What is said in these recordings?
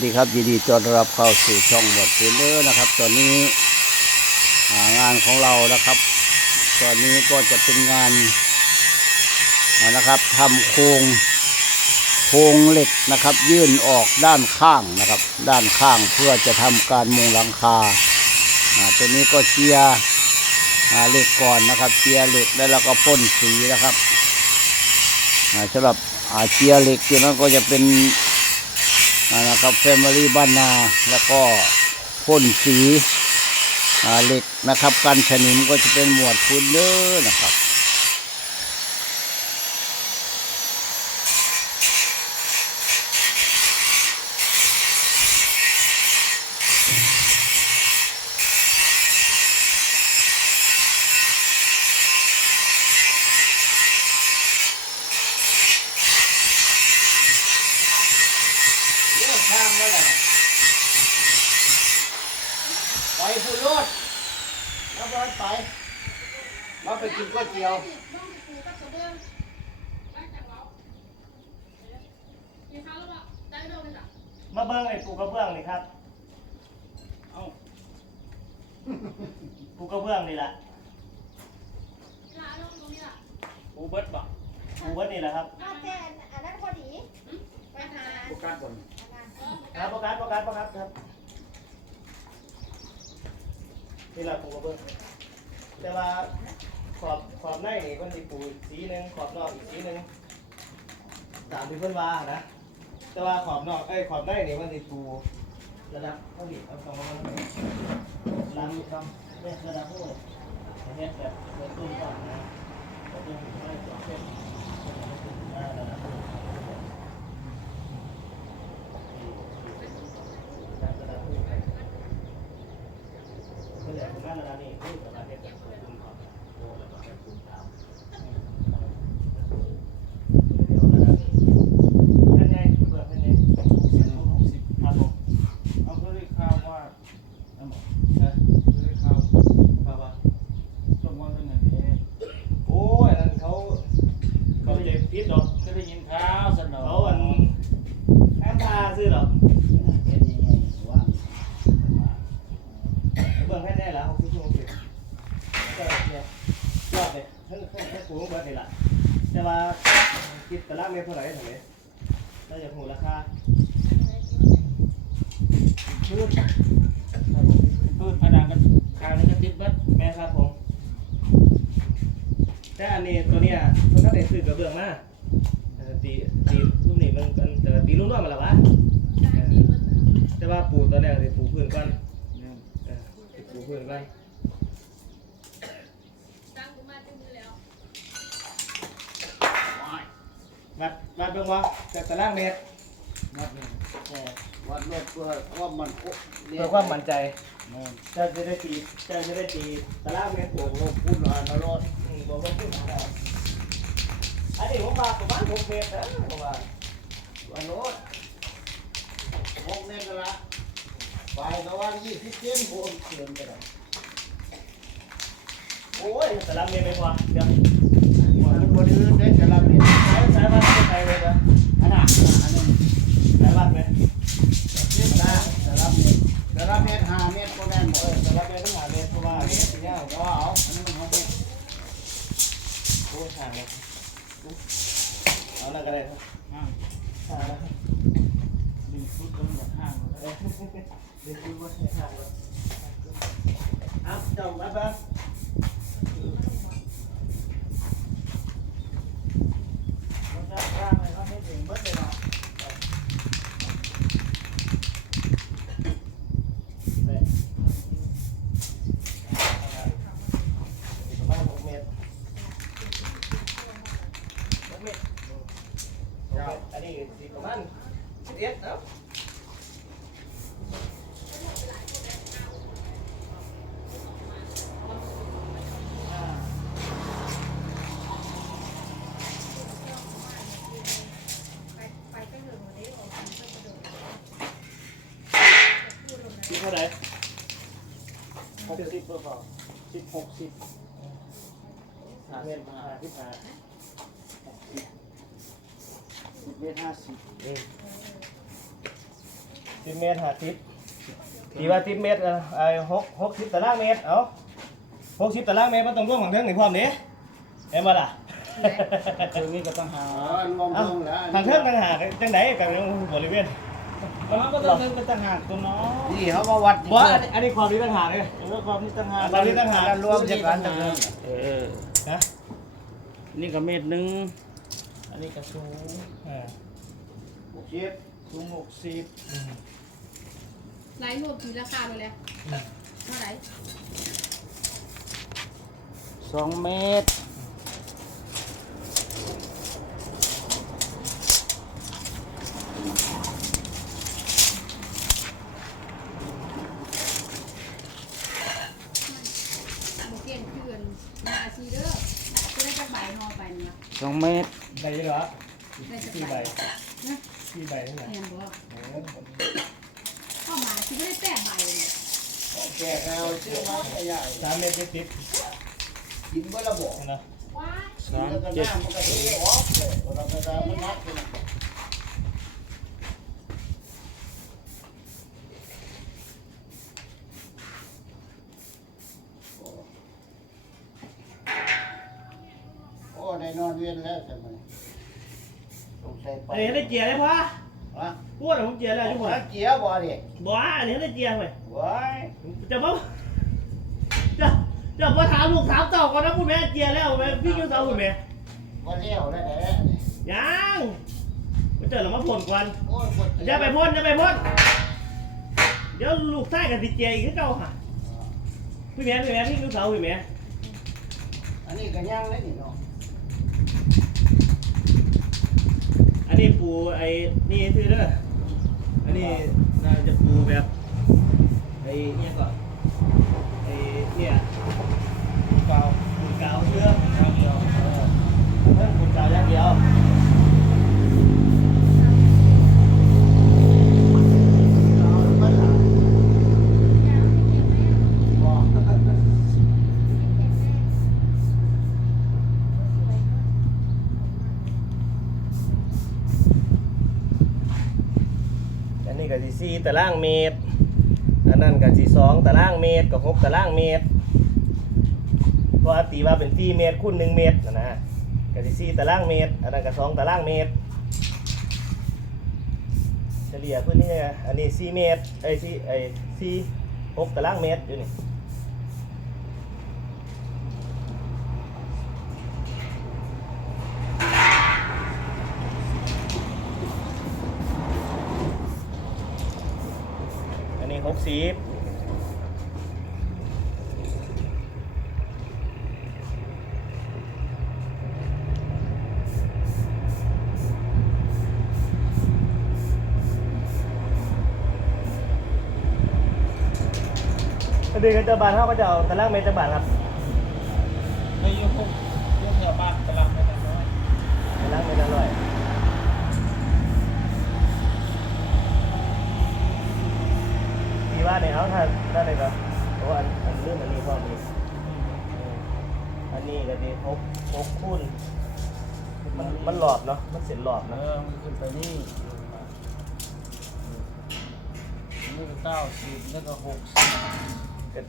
สวัสดีครับยินดีต้อนรับเข้าสู่ช่องบทเทเลอร์นะครับ ตอนนี้งานของเรานะครับ ตอนนี้ก็จะเป็นงานนะครับทำโครงโครงเหล็กนะครับ ยื่นออกด้านข้างนะครับ ด้านข้างเพื่อจะทำการมุงหลังคาตัวนี้ก็เจียเหล็กก่อนนะครับเจียเหล็กแล้วเราก็พ่นสีนะครับสำหรับเจียเหล็กตัวนั้นก็จะเป็น นะครับแฟมิลี่บ้านนาแล้วก็พ่นสีอาเหล็กนะครับ กันฉนิมก็จะเป็นหมวดคุนเด้อนะครับ เลิกข้ามแล้วแหละไปพูโรดแล้วบอลไปเรา ไปกินก๋วยเตี๋ยวมาเบิ้งไอ้ปูกระเบื้องนี่ครับ เอ้าปูกระเบื้องนี่แหละปูเบิดบ่ปูวัดนี่แหละครับอาเจนอันนั้นพอดีไปหาปูกัดบ่นอันนั้นครับประกาศประกาศประกาศครับ นี่แหละปูกระเบื้องแต่ว่า ขอบขอบในนี่เพิ่นสิปูสีหนึงขอบนอกอีกสีหนึงตามที่เพิ่นว่านะ แต่ว่าขอบนอกเอ้ยขอบในนี่เพิ่นสิปูระดับเท่านี้เอาสองมันระดับคำเนี่ยระดับเท่านี้เฮ็ดแบบเริ่มต้นก่อนนะเริ่มต้นไม่จบเส้นระดับนี้ ก็เลยผมว่าระดับนี้คือระดับเด็กคุณขอโอ้แล้วก็แค่คุณตามนั่นไงเปิดนั่นไงครับผม เอาก็ได้ข่าวว่า น้ำหมอ เนะก็ได้ข่าว ป้าป้า ต้องว่าเป็นไงนี่ โอ้ยนั่นเขาเขาเจ็บพิษหรอก ก็ได้ยินข่าวสนอ เขาอันแอมพาซื้อหรอก เฮ็ดยังไงว่าง เบิ่งให้ได้แล้วเขาคือช่วงสิก็เนี่ยยอดเลยให้ให้ให้สูงเบิดนี่แหละแต่ว่าคิดตารางเมตรเท่าไหร่เท่าไหร่น่าจะหูราคาพืชพืชพนังกันข่าวนี้ก็ติดเบิดแม่ครับผมแต่อันนี้ตัวเนี้ยมันก็ได้ซื้อกระเบื้องมาตีตีรุ่นนี้มันแต่ตีรุ่นร่วมมาแล้ววะแต่ว่าปูตัวแรกเลยปูพื้นก่อน อสิปูพื้นก่อนวัดวัดเบิ่งว่าจากตารางเมตรวัดนี่แต่วัดรถเพื่อความมันโคเพื่อความมั่นใจแม่นเจะจะได้ตีเจะจะได้ตีตารางเมตรโป่ปูงโลกพุ่นอ่านนรกอืมบอกว่าขึ้นมาแล้วอันนี้ผมว่าประมาณหกเมตรนะผมว่าวันโน้ตหกเมตรละ ไปก็ว่ายี่สิบเซนโผมเกินไปแล้วโอ้ยตารางเมตรไม่พอเดี๋ยวมันบริเวณได้จะรับเนี่ยใช้สายวัดไม่ใช่เลยนะอันนั้นอันนี้สายวัดไหมเมตรละจะรับเมตรจะรับเมตรห้าเมตรก็แม่นหมเอดสายวัดไม่ต้องหาเมตรเพราะว่าเมตรสีเงาก็เอาอันนี้มันหกเมตรโอ้ยห่างเลยเอาล้วก็ได้ครับอ่า ห่างแล้วดึงชุดแล้วมันแบบห้างหมด เอ แล้ว อเดี๋ยวดูว่าห่างแล้วอะเจ้าวัดบ้าง มันจะร่างเลยเขาให้ถึงเบิดเลยเนาะ ไปประมาณหกเมตรหกเมตรอันนี้สิประมาณสิบเอ็ดเนาะ อ่า ไปไปก็เหลือหมดเลยออกไปก็กระโดดพูดลง สิ เท่าไหร่หกสิบเปอร์เปล่าสิบหกสิบห้าเมตรห้าสิบห้าสิบเมตรห้าสิบอืมสิบเมตรห้าสิบตีว่าสิบเมตรอะไอ้หกหกสิบตารางเมตร เอาหกสิบตารางเมตรมันต้องร่วมของเทิงหนึ่งพร้อมเด้เห็นบ่ล่ะคือนี่ก็ต้องหาอ๋อรวมเอ้าลงแล้วทางเทิงต่างหากจังไดกับบริเวณ มันก็ต้องเดินกันต่างหากตัวเนาะนี่เขามาวัดบ่อันนี้อันนี้ความนี้ต่างหากเลยเรื่องความนี่ต่างหากความนี้ต่างหากรวมจากกันต่างหากเออนะนี่ก็เมตรหนึ่งอันนี้ก็สูงอ่าหกสิบสูงหกสิบไลฟ์รวมทีราคาไปแล้วเท่าไหร่สองเมตร โมเกนเพื่อนมาซีเด้อจะได้จะใบนอไปเนี่ย สองเมตร ใบยี่หรอ ได้จะสี่ใบใบนะสี่ใบเท่าไหร่แทนบอกเข้ามาซีไม่ได้แปดใบเลยแกะเอาเชื่อมาใหญ่สามเมตรเจ็ดสิบกินเมื่อระบบนะว้าสามแล้วก็เจ็ดน้ำมันก็เทออกเลยเราก็จะมันนักขึ้นโอ้ได้นอนเวียนแล้วใช่ไหมต้องใส่ ไปอันนี้ได้เจียร์เลยพ่อฮะพูดอะผมเจียร์แล้วทุกคนแล้วเจียบ่ดิบ้าอันนี้ได้เจียร์ไหมว้ายจะมาจะจะมาถามลูกถามเต่าก่อนนะพูดแม่เจียร์แล้วแม่พี่ยิ้มเต่าพูดแม่บ่เลี้ยวแล้วแหละนี่ยังมาเจอเรามาพ่นกวนโอ้ยปวดอย่าไปพ่นอย่าไปพ่นเดี๋ยวลูกใต้กับติเจียร์อีกคือเก่าค่ะพี่แม่พี่แม่พี่ยิ้มเต่าพี่แม่อันนี้ก็ย่างเลยนี่เนาะอั นี้ปูไอ้นี่คือเด้ออันนี้น่าจะปูแบบไอ้เนี่ยก่อนไอ้เนี่ยเปล่าปูกาวเสื้ออย่างเดียวเออปูกาวอย่างเดียว เอามันล่ะบ่ อันนี้ก็สิสี่ ตารางเมตร อันนั้นก็สิสองตารางเมตรกับหกตารางเมตรเพราะอตีว่าเป็นสี่เมตรคูณหนึ่งเมตรนะนะก็สิสี่ตารางเมตร อันนั้นก็สองตารางเมตร เฉลี่ยพื้นที่อันนี้สี่เมตรไอ้สี่ไอ้สี่หกตารางเมตรอยู่นี่ อันนี้หกสิบอันนี้ก็จะบานเท่าก็จะเอาตารางเมตรจะบานครับในยุคยุคแถวบ้านกำลังไม่ได้น้อยตารางเมตรอร่อย เนี่ยเอาถ้าได้เลยก็โอ้อันอันเรื่องอันนี้ความดีอันนี้ก็ดีหกหกคูณมันมันหลอดเนาะมันเสียหลอดเอเนาะอมันขึ้นไปนี่นี่ก็เก้าสิบแล้วก็หกสิบก็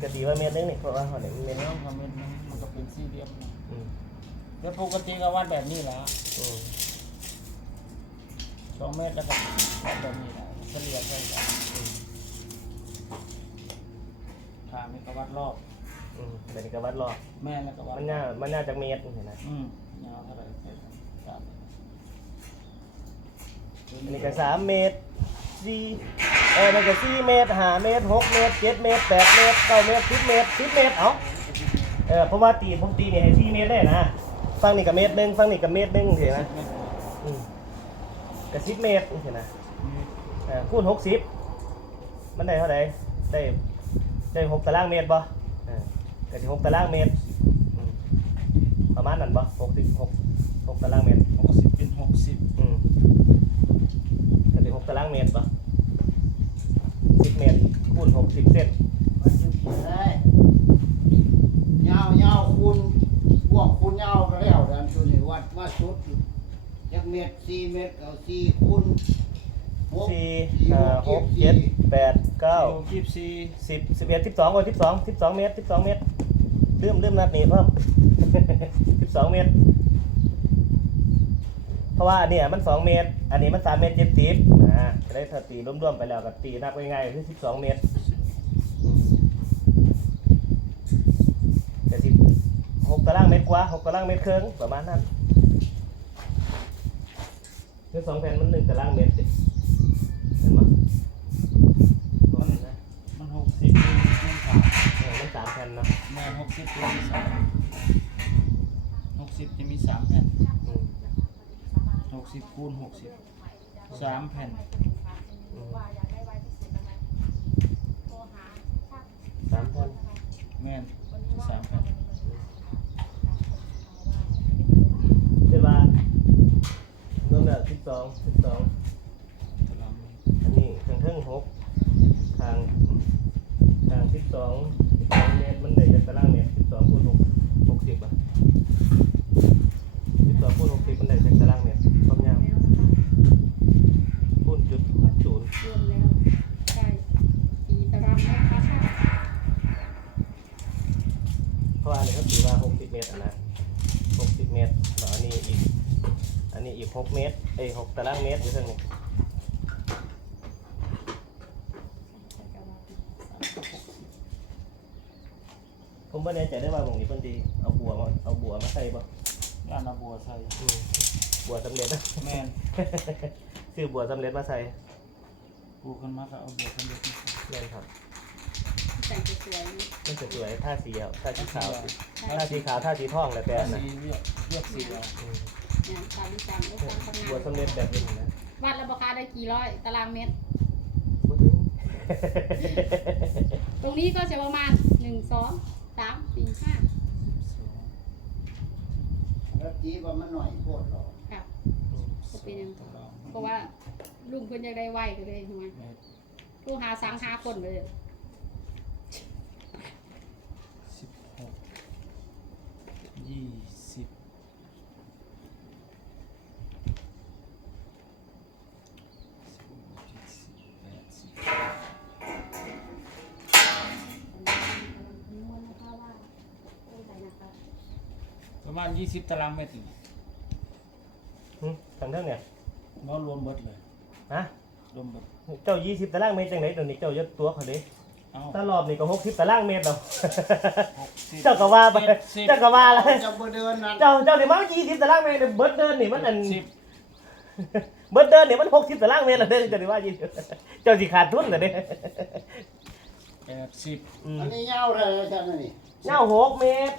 ก็ดีว่าเมตรนึงนี่เพราะว่าเขาเนี่ยเมตรแล้นึวงทำเป็นมันก็เป็นสี่เหลี่ยมอืมแล้วปกติก็วัดแบบนี้แหละอืมสองเมตรแล้วก็วัดแบบนี้แหละเฉลี่ยเท่ากันขา ไม่ก็วัดรอบอืมแต่นี่ก็วัดหลอดแม่แล้วก็วัดมันน่ามันน่าจากเมตรเห็นไหมอืมยาวเท่าไหร่เท่าไหร่สามอันนี้ก็สามเมตรสี่เออมันก็สี่เมตรห้าเมตรหกเมตรเจ็ดเมตรแปดเมตรเก้าเมตรสิบเมตรสิบเมตรเอ้าเออเพราะว่าตีผมตีนี่ให้สี่เมตรได้นะฟังนี่กับเมตรหนึ่งฟังนี่กับเมตรหนึ่งเห็นไหมเมตรอืมกับสิบเมตรเห็นไหมเออคูณหกสิบมันได้เท่าไหร่ได้ ได้หกตารางเมตรป่ะเออก็สิหกตารางเมตรอืมประมาณนั้นป่ะหกสิบหกหกตารางเมตรหกสิบเป็นหกสิบอืมก็สิหกตารางเมตรป่ะสิบเมตรคูณหกสิบเซนมันจึงเขียนได้ยาวยาวคูณพวกคูณยาวก็แล้วดันตัวนี้วัดมาสุดอยู่จักเมตรสี่เมตรเอาสี่คูณหสี่ห้าหกเจ็ดแปด เก้ายี่สิบสี่สิบสิบเอ็ดสิบสองโอ้ยสิบสองสิบสองเมตรสิบสองเมตรเริ่มเริ่มนัดนี้เพิ่มสิบสองเมตร เพราะว่าอันเนี้ยมันสองเมตร อันนี้มันสามเมตรเจ็ดสิบอ่าจะได้ถ้าตีร่วมๆไปแล้วก็ตีนับง่ายๆคือสิบสองเมตรแต่สิบหกตารางเมตรกว่าหกตารางเมตรครึ่งประมาณนั้นคือสองแผ่นมันหนึ่งตารางเมตรสิเห็นไหมประมาณนั้นนะ มันหกสิบคูณคูณสาม เออมัน สามแผ่นเนาะแม่หกสิบคูณสามหกสิบจะมีสามแผ่นอืมหกสิบคูณหกสิบสามแผ่นอืมสามแผ่นแม่นสามแผ่นใช่ป่ะรวมแล้วสิบสองสิบสอง ตารางเมตร อันนี้ทางเทิงหกทางทางสิบสองสิบสองเมตรมันได้จากตารางเมตรสิบสองคูณหกหกสิบอะสิบสองคูณหกสิบมันได้จากตารางเมตรความยาวคูณจุดศูนย์ รวมแล้วได้สี่ตารางเมตรค่ะ เพราะว่าอันนี้ก็ถือว่าหกสิบเมตรอะนะหกสิบเมตรแล้วอันนี้อีก อันนี้อีก หกเมตรเอ้ยหกตารางเมตรอยู่เท่านี้ผมไม่แน่ใจได้ว่าหมองนี้เพิ่นดีเอาบัวมาเอาบัวมาใส่บ่ย่านนาบัวใส่อืมบัวสำเร็จนะ แม่นซื้อบัวสำเร็จมาใส่ปลูกขึ้นมาก็เอาบัวขึ้นมาใส่เล่นครับใส่สวยๆนี่มันจะสวยท่าสีอะท่าสีขาวท่าสีขาวท่าสีทองแล้วแต่แต่นะสีเลือกเลือกสีเอาอืม เนี่ยตามที่จำได้ตามคำบัวนามสำเร็จแบบนี้นะวัดแล้วราคาได้กี่ร้อยตารางเมตร บ่ถึงตรงนี้ก็จะประมาณหนึ่งสองสามสี่ห้าแล้วจีว่ามันหน่อยโคตรหรอค่ะก็เป็นอย่างตารางเพราะว่าลุงเพิ่นอยากได้ไวก็เลยทำไมเมตรลูกหาสังหาคนเลยสิบหกยี่สิบสิบหกเจ็ดสิบแปดสิบ ประมาณยี่สิบตารางเมตรนี่หึทางเท่าเนี่ยบ่รวมเบิดเลยฮะรวมเบิดเจ้ายี่สิบตารางเมตรจังไหนตัวนี้เจ้าเยอะตัวเขาเลยเอ้าตลอดนี่ก็หกสิบตารางเมตรแล้วหกสิบเจ้าก็ว่าไปจ็ดสิบเจ้าก็ว่าแล้วจะบ่เดินนั่นเจ้าเจ้านี่มันยี่สิบตารางเมตรเบิร์ดเดินนี่มันอัน สิบเบิร์ดเดินนี่มันหกสิบตารางเมตรแล้วเด้อเจ้านี่ว่ายี่สิบเจ้าสิขาดทุนเหรอเด้แปดสิบอืมอันนี้ยาวเลยนะจ๊ะนี่เงาหกเมตร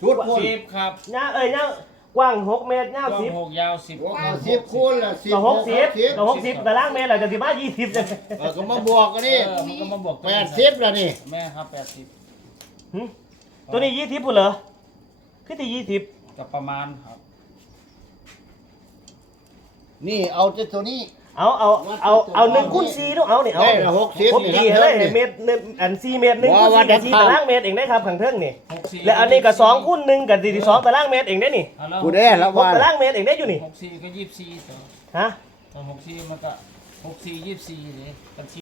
ชุดคูณสิบครับเงาเอ้ยเงากว้างหกเมตรเงากว้างสิบหกยาวสิบสิบคูณละสิบก็หกสิบก็หกสิบตารางเมตรแล้วเจ้าสิมายี่สิบจังเออก็มาบวกกันเอนี่อมันก็มาบวกแปดสิบแล้วนี่แม่ครับแปดสิบหึตัวนี้ยี่สิบพุ่นเหรอคือที่ยี่สิบก็ประมาณครับ นี่เอาแต่ตัวนี้ เอาเอาเอาเอาหนึ่งคูณสี่ดูเอานี่เอาได้ละหกสิบผมนี่ตีทั้งให้เทิได้งนี่เมตรหนึ่งอันสี่เมตรหนึ่งคูณว่าสี่ว่ากับสี่จะเข้าตารางเมตรเองได้ครับข้างเทิงนี่หกสี่และอันนี้ก็สองคูณหนึ่งกับสี่สองตารางเมตรเองได้นี่เอาแล้วกูได้แล้วหกว่าตารางเมตรเองได้อยู่นี่หกสี่ก็ยี่สิบสี่ต่อฮะ ตอนหกสี่มันก็หกสี่ยี่สิบสี่เลยกัน